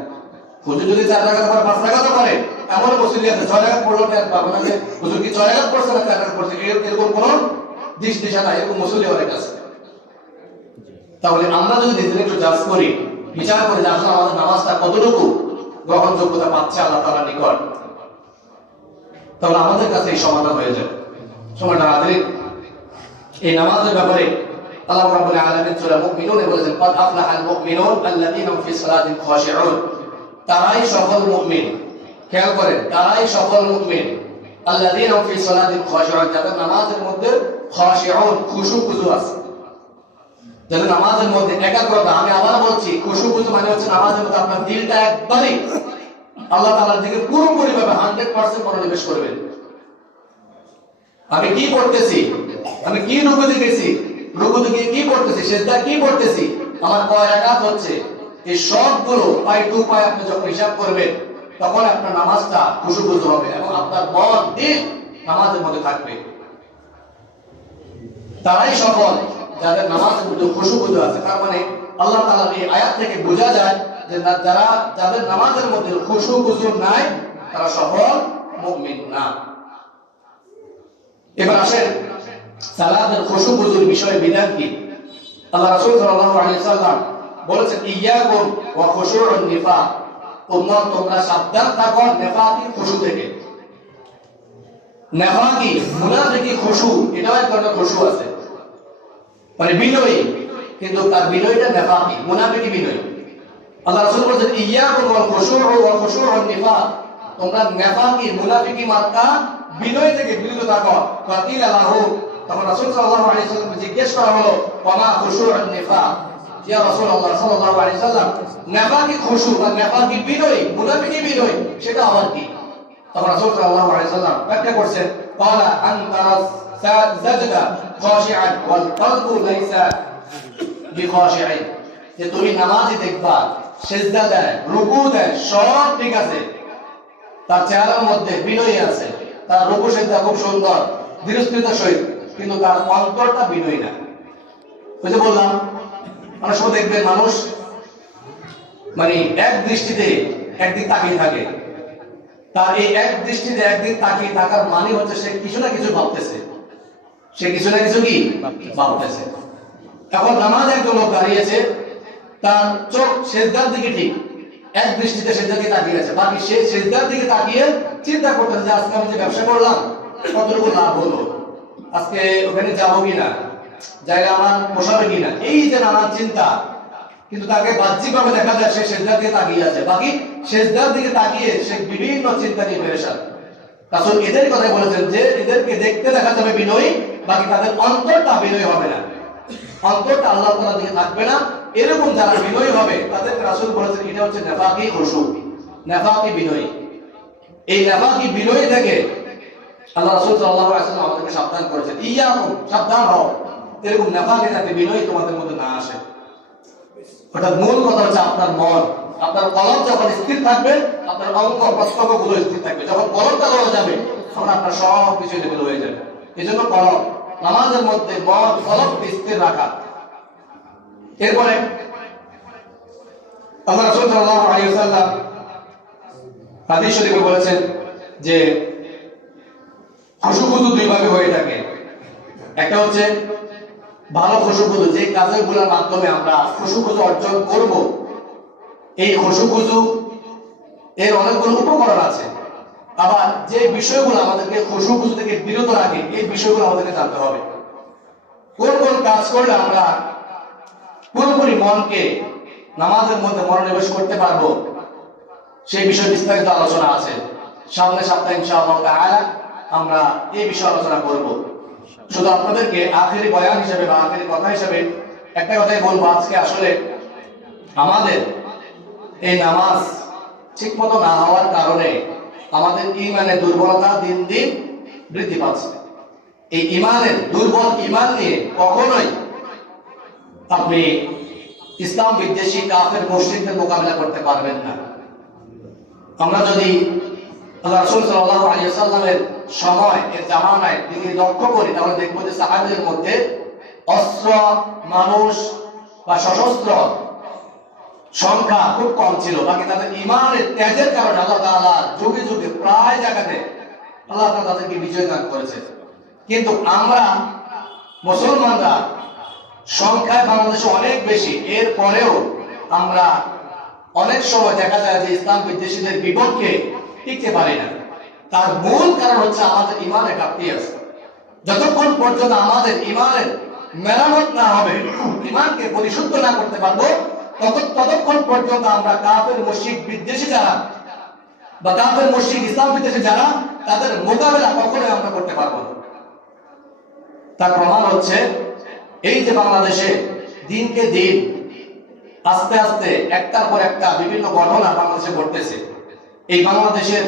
হুজুর যদি 4 রাকাত করে 5 রাকাত করে, এমন মুসল্লি আছে 6 রাকাত পড়লো টের পাবে না যে হুজুর কি 6 রাকাত পড়ছে না 4 রাকাত পড়ছে, এরকম কোনো দিশা নাই। এরকম মুসল্লি অনেক আছে। তাহলে আমরা যদি নিজেদের একটু জাজ করি, বিচার করি যে আসলে আমাদের নামাজটা কতটুকু গ্রহণযোগ্যতা পাচ্ছে আল্লাহ তাআলার নিকট, তাহলে আমাদের কাছে এই সমাধান হয়ে যাবে। সময়টা হাজির, এই নামাজের ব্যাপারে আল্লাহ রাব্বুল আলামিন সূরা মুমিনুনে বলেছেন, ক্বাদ আফলাহাল মুমিনুন আল্লাযীনা হুম ফি সালাতিহিম খাশিউন, তারাই সফল মুমিন। খেয়াল করেন, তারাই সফল মুমিন। আল্লাযীনা হুম ফি সালাতিহিম খাশিউন, যাদের নামাজের মধ্যে খাশিউন, খুশু আছে, যাদের নামাজের মধ্যে একাগ্রতা। আমি আবার বলছি, খুশু মানে হচ্ছে নামাজের মধ্যে আপনার দিলটা একবারই আল্লাহ তাআলার দিকে পুরোপুরি ভাবে 100% মনোনিবেশ করবেন। আমি কি পড়তেছি, আমি কি রূপে দেখেছি, রুকুতে গিয়ে কি পড়তেছি, সেজদা কি পড়তেছি, আমার কয় রাকাত হচ্ছে, এই সবগুলো পাই টু পাই আপনি যখন হিসাব করবেন তখন আপনার নামাজটা খুশুখুশু হবে এবং আপনার মন দিল নামাজের মধ্যে থাকবে। তারাই সফল যাদের নামাজের মধ্যে খুশুখুশু আছে। তার মানে আল্লাহ তাআলার এই আয়াত থেকে বোঝা যায় যে যাদের নামাজের মধ্যে খুশুখুশু নাই তারা সফল মুমিন না। এবার আসেন সালাতের খুশুখুশুর বিষয়ে বিধান কি। আল্লাহ রাসূল সাল্লাল্লাহু আলাইহি সাল্লাম বলেছেন, ইয়াকুম ওয়া খুশুউন নিফাক, তোমরা সাবধান থাকো নিফাকি খুশু থেকে। নিফাকি মুনাফিকি খুশু, এটাও এক ধরনের খুশু আছে, মানে বিনয়ী, কিন্তু তার বিনয়টা নিফাকি, মুনাফিকি বিনয়ী। আল্লাহ রাসূল বলেছেন, ইয়াকুম ওয়াল খুশুউ ওয়া খুশুউন নিফাক, তোমরা নিফাকি মুনাফিকি মার্কা বিনয় থেকে বিরত থাকো। ফাকিল লাহু, তখন রাসূল সাল্লাল্লাহু আলাইহি সাল্লাম জিজ্ঞেস করা হলো, ওয়া মা খুশুউন নিফাক, ইয়া রাসূলুল্লাহ সাল্লাল্লাহু আলাইহি সাল্লাম, নিফাকি খুশু বা নিফাকি বিনয়, মুনাফিকি বিনয় সেটা আবার কি? তখন রাসূল সাল্লাল্লাহু আলাইহি সাল্লাম ব্যাখ্যা করেছেন, ক্বালা আনতা সাজদা খাশিআন ওয়াল কলবু লাইসা বিখাশিআন, যে তুমি নামাজে দেখবা সিজদা দেয়, রুকু দেয়, সব ঠিক আছে, তার চেহারার মধ্যে বিনয় আছে, তার রুকু সিজদা খুব সুন্দর ধীরস্থিরতার সহিত, কিন্তু তার অন্তরটা বিনয়ী না। ওই যে বললাম, অনেক সময় দেখবেন মানুষ মানে এক দৃষ্টিতে একদিক তাকিয়ে থাকে, তার এই এক দৃষ্টিতে একদিক তাকিয়ে থাকার মানে হচ্ছে সে কিছু না কিছু ভাবতেছে, সে কিছু না কিছু কি ভাবতেছে। এখন নামাজ একজন লোক দাঁড়িয়েছে, তার চোখ সিজদার দিকে ঠিক, এক দৃষ্টিতে সিজদার দিকে তাকিয়ে আছে, বাকি সে সিজদার দিকে তাকিয়ে চিন্তা করতেছে যে আজকে আমি যে ব্যবসা করলাম কতটুকু লাভ হলো, আজকে ওখানে যাবো কিনা, জায়গা আমার পোষাবে কিনা, এই যে নানান চিন্তা। কিন্তু তাকে বাহ্যিকভাবে দেখা যায় সে সিজদার দিকে তাকিয়ে আছে, বাকি সিজদার দিকে তাকিয়ে সে বিভিন্ন চিন্তা নিয়ে পেরেশান। রাসূল এদের কথা বলেছেন যে এদেরকে দেখতে দেখা যাবে বিনয়ী, বাকি তাদের অন্তরটা বিনয়ী হবে না, অন্তরটা আল্লাহ তাআলার দিকে থাকবে না। এরকম যারা বিনয়ী হবে তাদেরকে রাসূল বলেছেন এটা হচ্ছে নিফাকি খুশু, নিফাকি বিনয়ী। এই নিফাকি বিনয়ী থেকে আল্লাহ রাসূল সাল্লাল্লাহু আলাইহি ওয়াসাল্লাম আমাদেরকে সাবধান করেছেন, ইয়াকুম, সাবধান হও এরকম নিফাকি যাতে বিনয়ী তোমাদের মধ্যে না আসে। অর্থাৎ মূল কথা হচ্ছে আপনার মন, আপনার কলব যখন স্থির থাকবে আপনার অঙ্গ প্রত্যঙ্গ গুলো স্থির থাকবে। যখন কলবটা লড়ে যাবে তখন আপনার সব কিছু লেভেল হয়ে যাবে। এই জন্য কলব, নামাজের মধ্যে মন কলব স্থির রাখা। এরপরে আল্লাহ রাসূল সাল্লাল্লাহু আলাইহি ওয়াসাল্লাম হাদিস শরীফে বলেছেন যে খুশুখুশু দুই ভাগে হয়ে থাকে। একটা হচ্ছে ভালো খুশুখুশু, যে কাজগুলোর মাধ্যমে আমরা খুশুখুশু অর্জন করব, এই খুশুখুশু এর অনেকগুলো উপকরণ আছে। আবার যে বিষয়গুলো আমাদেরকে খুশুখুশু থেকে বিরত রাখে এই বিষয়গুলো আমাদেরকে জানতে হবে। কোন কোন কাজ করলে আমরা পুরোপুরি মনকে নামাজের মধ্যে মনোনিবেশ করতে পারবো সেই বিষয়ে বিস্তারিত আলোচনা আছে। সামনে সপ্তাহে ইনশাআল্লাহ তাআলা আমরা এই বিষয়ে আলোচনা করব। শুধু আপনাদেরকে আখেরি বয়ান হিসেবে বা আখেরি কথা হিসেবে একটা কথাই বলবো, আজকে আসলে আমাদের এই নামাজ ঠিকমতো না হওয়ার কারণে আমাদের ঈমানের দুর্বলতা দিন দিন বৃদ্ধি পাচ্ছে। এই ঈমানের দুর্বল ঈমান নিয়ে কখনোই আপনি ইসলাম বিদ্বেষী কাফের মুশরিকদের মোকাবিলা করতে পারবেন না। আমরা যদি আল্লাহ রাসূল সাল্লাল্লাহু আলাইহি ওয়াসাল্লামের সময় এর জামানায় দিকে লক্ষ্য করি তাহলে দেখবো যে সাহাবীদের মধ্যে অস্ত্র, মানুষ বা সশস্ত্র সংখ্যা খুব কম ছিল, বাকি তাদের ঈমানের তেজের কারণে আল্লাহ তাআলা যুগে যুগে প্রায় জায়গাতে আল্লাহ তাআলা তাদেরকে বিজয় দান করেছে। কিন্তু আমরা মুসলমানরা সংখ্যায় বাংলাদেশে অনেক বেশি, এর পরেও আমরা অনেক সময় দেখা যায় যে ইসলাম বিদ্বেষীদের বিপক্ষে টিকতে পারি না। তার মূল কারণ হচ্ছে আমাদের ঈমানে ঘাটতি আছে। যতক্ষণ পর্যন্ত আমাদের ঈমানের মেরামত না হবে, ঈমানকে পরিশুদ্ধ না করতে পারবো, ততক্ষণ পর্যন্ত আমরা কাফের মুশরিক বিদ্বেষী যারা বা কাফের মুশরিক ইসলাম বিদ্বেষী যারা তাদের মোকাবেলা কখনোই আমরা করতে পারবো না। তার প্রমাণ হচ্ছে এই যে বাংলাদেশে দিনকে দিন আস্তে আস্তে একটার পর একটা বিভিন্ন ঘটনা বাংলাদেশে ঘটতেছে। এই বাংলাদেশের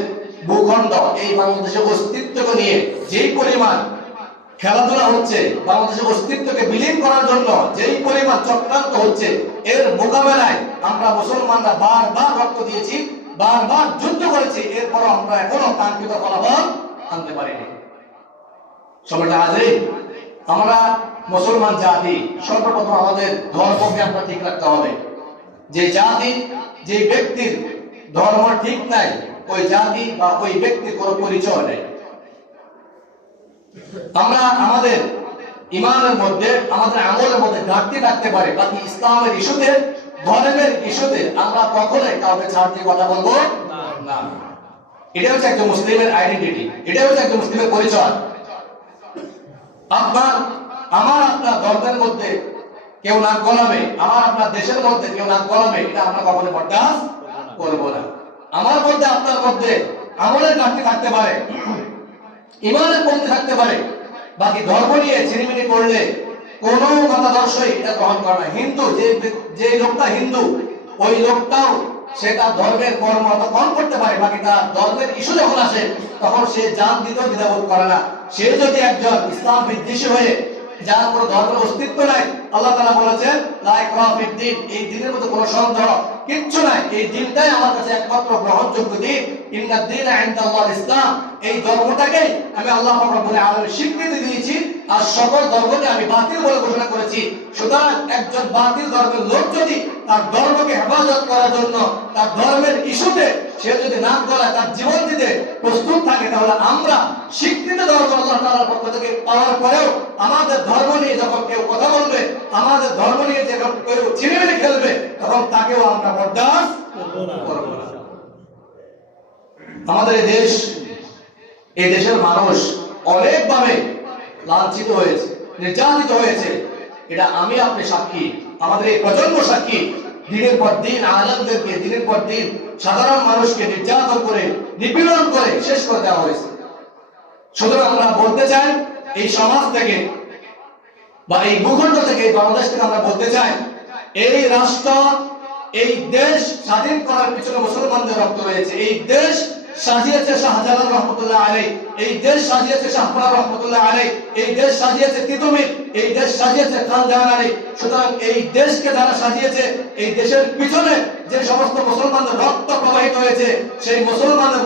ভূখণ্ড, এই বাংলাদেশের অস্তিত্বকে নিয়ে যে পরিমাণ খেলাধুলা হচ্ছে, বাংলাদেশের অস্তিত্বকে বিলীন করার জন্য যেই পরিমাণ চক্রান্ত হচ্ছে, এর মোকাবেলায় আমরা মুসলমানরা বারবার রক্ত দিয়েছি, বারবার যুদ্ধ করেছি, এরপর আমরা এখনো কাঙ্ক্ষিত ফলাফল আনতে পারিনি। সময়টা আজই আমরা মুসলমান জাতি সর্বপ্রথম আমাদের ধর্মকে আমরা ঠিক রাখতে হবে। যে জাতি, যে ব্যক্তির ধর্ম ঠিক নাই, ওই জাতি বা ওই ব্যক্তির কোনো পরিচয় নেই। আমরা আমাদের ইমানের মধ্যে, আমাদের আমলের মধ্যে ঘাটতি থাকতে পারে, বাকি ইসলামের ইস্যুতে, ধর্মের ইস্যুতে আমরা কখনোই কাউকে ছাড় দিয়ে কথা বলবো না। এটা হচ্ছে একজন মুসলিমের আইডেন্টিটি, এটা হচ্ছে একজন মুসলিমের পরিচয়। আমার আপনার ধর্মের মধ্যে কেউ নাক গলাবে, আমার আপনার দেশের মধ্যে কেউ নাক গলাবে, এটা আমরা কখনো বরদাস্ত করবো না। আমার মধ্যে, আপনার মধ্যে আমলের ঘাটতি থাকতে পারে, ইমানের কমতি থাকতে পারে, বাকি ধর্ম নিয়ে ছিনিমিনি করলে কোন মতাদর্শই এটা গ্রহণ করে না। হিন্দু, যে লোকটা হিন্দু, ওই লোকটাও সেটা ধর্মের কর্ম কম করতে পারে, বাকি তার ধর্মের ইস্যু যখন আসে তখন সে জান দিতেও দ্বিধাবোধ করে না। সে যদি একজন ইসলাম বিদ্বেষী হয়ে, যার কোনো ধর্মের অস্তিত্ব নাই, আল্লাহ তাআলা বলেছেন লা ইকরাহা ফিদ-দীন, এই দ্বীনের মধ্যে কোনো সন্দেহ কিচ্ছু নাই, এই দ্বীনটাই আমার কাছে একমাত্র গ্রহণযোগ্য দ্বীন, ইন্নাদ দীনা ইনদাল্লাহিল ইসলাম, এই ধর্মটাকে আমি আল্লাহ রাব্বুল আলামিন স্বীকৃতি দিয়েছি, আর সকল ধর্মকে আমি বাতিল বলে ঘোষণা করেছি। সুতরাং একজন বাতিল ধর্মের লোক যদি তার ধর্মকে হেফাজত করার জন্য, তার ধর্মের ইস্যুতে সে যদি নাক গলায়, তার জীবন দিতে প্রস্তুত থাকে, তাহলে আমরা স্বীকৃত ধর্ম আল্লাহ তাআলার পক্ষ থেকে পাওয়ার পরেও আমাদের ধর্ম নিয়ে যখন কেউ কথা বলবে, আমাদের ধর্ম নিয়ে যখন কেউ ছিনিমিনি খেলবে, তখন তাকেও আমরা বরদাস্ত করব না। আমাদের এই দেশের মানুষ অনেকভাবে লাঞ্ছিত হয়েছে, নির্যাতিত হয়েছে, এটা আমি আপনি সাক্ষী, আমাদের এই প্রজন্ম সাক্ষী। দিনের পর দিন আলেমদেরকে, দিনের পর দিন সাধারণ মানুষকে নির্যাতন করে, নিপীড়ন করে শেষ করে দেওয়া হয়েছে। সুতরাং আমরা বলতে চাই, এই সমাজ থেকে বা এই ভূখণ্ড থেকে, এই বাংলাদেশ থেকে আমরা বলতে চাই, এই রাষ্ট্র, এই দেশ স্বাধীন করার পিছনে মুসলমানদের রক্ত রয়েছে। এই দেশ সাজিয়েছে শাহজালাল রহমতুল্লাহ আলাইহি, এই দেশ সাজিয়েছে শাহপরান রহমতুল্লাহ আলাইহি, এই দেশ সাজিয়েছে তিতুমির, এই দেশ সাজিয়েছে খান জাহান আলী। সুতরাং এই দেশকে যারা সাজিয়েছে, এই দেশের পিছনে যে সমস্ত মুসলমানদের রক্ত প্রবাহিত হয়েছে, সেই মুসলমানের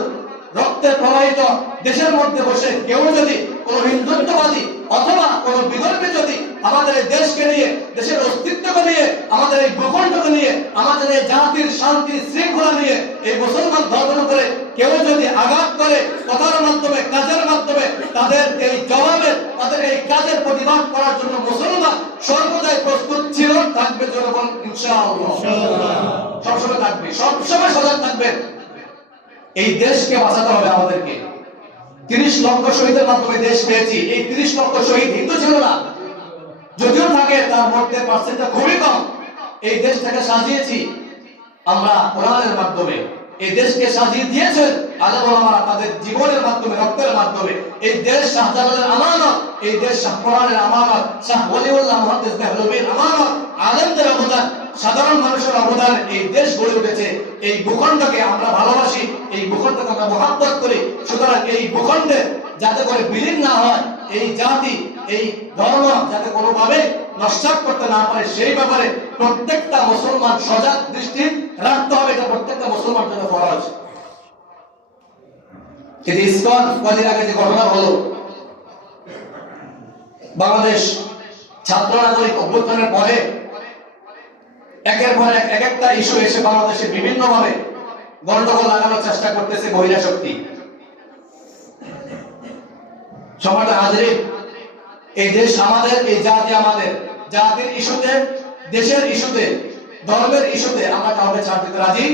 রক্তের প্রবাহিত দেশের মধ্যে বসে কেউ যদি কোন হিন্দুত্ববাদী অথবা কোন বিদর্ভী যদি আমাদের এই দেশকে নিয়ে, দেশের অস্তিত্বকে নিয়ে, আমাদের এই ভূখণ্ডকে নিয়ে, আমাদের এই জাতির শান্তি শৃঙ্খলা নিয়ে, এই মুসলমান ধর্মের উপরে কেউ যদি আঘাত করে, কথার মাধ্যমে, কাজের মাধ্যমে, তাদের এই জবাবে, তাদের এই কাজের প্রতিবাদ করার জন্য মুসলমান সর্বদাই প্রস্তুত ছিল, থাকবে, জনগণ ইনশাআল্লাহ সবসময় থাকবে, সবসময় সজাগ থাকবে। এই দেশকে বাঁচাতে হবে আমাদেরকে। 30 লক্ষ শহীদের মাধ্যমে দেশ পেয়েছি। এই 30 লক্ষ শহীদ হিন্দু ছিল না, যদিও থাকে তার মধ্যে পার্সেন্টটা খুবই কম। এই দেশটাকে সাজিয়েছি আমরা কোরআনের মাধ্যমে, এই দেশকে সাজিয়ে দিয়েছেন আলেম ওলামারা তাদের জীবনের মাধ্যমে, রক্তের মাধ্যমে। এই দেশ শাহজালালের আমানত, এই দেশ শাহ কোরআনের আমানত, শাহ ওলিউল্লাহ মুহাদ্দিস দেহলভীর আমানত, আলেমদের অবদান, সাধারণ মানুষের অবদান, এই দেশ গড়ে উঠেছে। এই ভূখণ্ডকে আমরা ভালোবাসি, এই ভূখণ্ডকে আমরা মহাব্বত করি। সুতরাং এই ভূখণ্ডে যাতে করে বিলীন না হয়, এই জাতি, এই ধর্ম যাতে কোনোভাবে নষ্ট করতে না পারে, সেই ব্যাপারে প্রত্যেকটা মুসলমান সজাগ দৃষ্টি রাখতে হবে। এটা প্রত্যেকটা মুসলমান জন্য ফরজ। কিন্তু ইসকন কদিন আগে যে ঘটনা হলো, বাংলাদেশ ছাত্র নাগরিক অভ্যুত্থানের পরে একের পর এক একটা ইস্যু এসে বাংলাদেশে বিভিন্নভাবে গন্ডগোল লাগানোর চেষ্টা করতেছে মহিলা শক্তি। সমাজে হাজির, এই দেশ আমাদের, এই জাতি আমাদের, জাতির ইস্যুতে, দেশের ইস্যুতে, ধর্মের ইস্যুতে আমরা কাউকে ছাড় দিতে রাজি,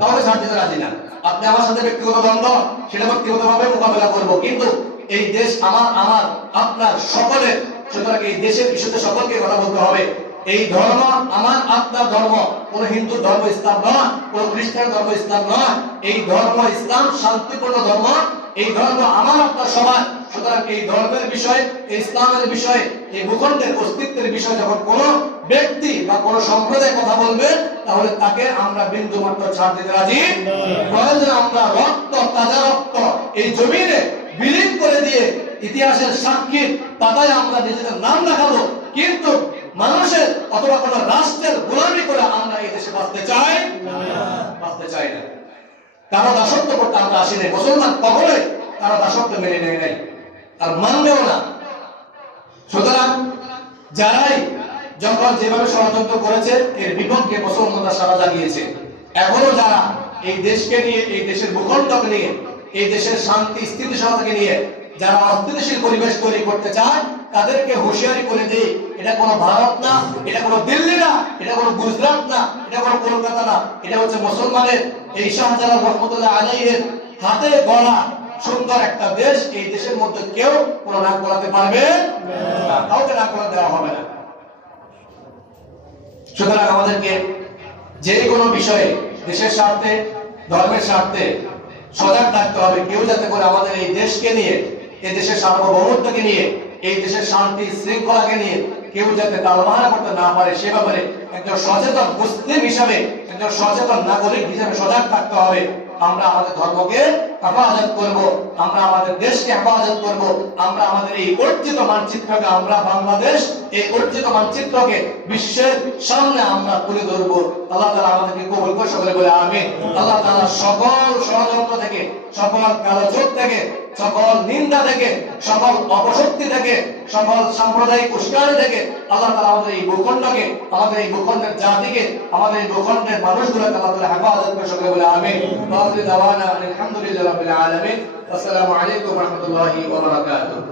কাউকে ছাড় দিতে রাজি না। আপনি আমার সাথে ব্যক্তিগত দ্বন্দ্ব, সেটা ব্যক্তিগতভাবে মোকাবেলা করব, কিন্তু এই দেশ আমার আপনার সকলের। সুতরাং এই দেশের ইস্যুতে সকলকে কথা বলতে হবে। এই ধর্ম আমার আপনার ধর্ম, কোন হিন্দু ধর্ম ইসলাম নয়, কোন খ্রিস্টান ধর্ম ইসলাম নয়। এই ধর্ম ইসলাম শান্তিপূর্ণ ধর্ম, এই ধর্ম আমার আপনার সমান। সুতরাং এই ধর্মের বিষয়ে, এই ইসলামের বিষয়ে, এই ভূখণ্ডের অস্তিত্বের বিষয়ে যখন কোন ব্যক্তি বা কোন সম্প্রদায় কথা বলবে, তাহলে তাকে আমরা বিন্দু মাত্র ছাড় দিতে রাজি। প্রয়োজনে আমরা রক্ত, তাজা রক্ত এই জমিনে বিলীন করে দিয়ে ইতিহাসের সাক্ষীর পাতায় আমরা নিজেদের নাম দেখাবো, কিন্তু মানুষের অথবা কোন রাষ্ট্রের গোলামি করে আমরা এই দেশে বাঁচতে চাই না। কারো দাসত্ব করতে আমরা আসি নাই। মুসলমান কখনোই কারো দাসত্ব মেনে নেয় নাই, আর মানবেও না। সুতরাং যারাই যখন যেভাবে ষড়যন্ত্র করেছে এর বিপক্ষে মুসলমানরা সাড়া জাগিয়েছে। এখনো যারা এই দেশকে নিয়ে, এই দেশের ভূখণ্ডকে নিয়ে, এই দেশের শান্তি স্থিতিশীলতাকে নিয়ে যারা অস্থিতিশীল পরিবেশ তৈরি করতে চায়, তাদেরকে হুঁশিয়ারি করে দেই, এটা কোনো ভারত না, এটা কোনো দিল্লি না, এটা কোনো গুজরাট না, এটা কোনো কলকাতা না, এটা হচ্ছে মুসলমানের এই শাহজালাল রহমতুল্লাহ আলাইহির হাতে গড়া সুন্দর একটা দেশ। এই দেশের মধ্যে কেউ কোনো নাক গলাতে পারবে না, কাউকে নাক গলা দেওয়া হবে না। সুতরাং আমাদেরকে যে কোনো বিষয়ে দেশের স্বার্থে, ধর্মের স্বার্থে সজাগ থাকতে হবে। কেউ যাতে করে আমাদের এই দেশকে নিয়ে, এই দেশের সার্বভৌমত্বকে নিয়ে, এই দেশের শান্তি শৃঙ্খলাকে নিয়ে কেউ যাতে তালবাহানা করতে না পারে, সে ব্যাপারে একজন সচেতন মুসলিম হিসাবে, একজন সচেতন নাগরিক হিসাবে সজাগ থাকতে হবে। আমরা আমাদের ধর্মকে হেফাজত করব, আমরা আমাদের দেশকে হেফাজত করব, আমরা আমাদের এই অর্জিত মানচিত্রকে, আমরা বাংলাদেশ এই অর্জিত মানচিত্রকে বিশ্বের সামনে আমরা তুলে ধরব। আল্লাহ তাআলা আমাদেরকে কবুল করে সকলে বলে আমিন। আল্লাহ তাআলা সকল ষড়যন্ত্র থেকে, সকল কালো চোখ থেকে, সকল নিন্দা থেকে, সকল অপশক্তি থেকে, সকল সাম্প্রদায়িক উস্কানি থেকে আল্লাহ তাআলা আমাদের এই ভূখণ্ডকে, আমাদের এই ভূখণ্ডের জাতিকে, আমাদের এই ভূখণ্ডের মানুষগুলোকে আল্লাহ তাআলা হেফাজত করে সকলে বলে আমিন। ওয়া আখিরু দাওয়ানা আলহামদুলিল্লাহি রাব্বিল আলামিন। আসসালামু আলাইকুম ওয়া রাহমাতুল্লাহি ওয়া বারাকাতুহু।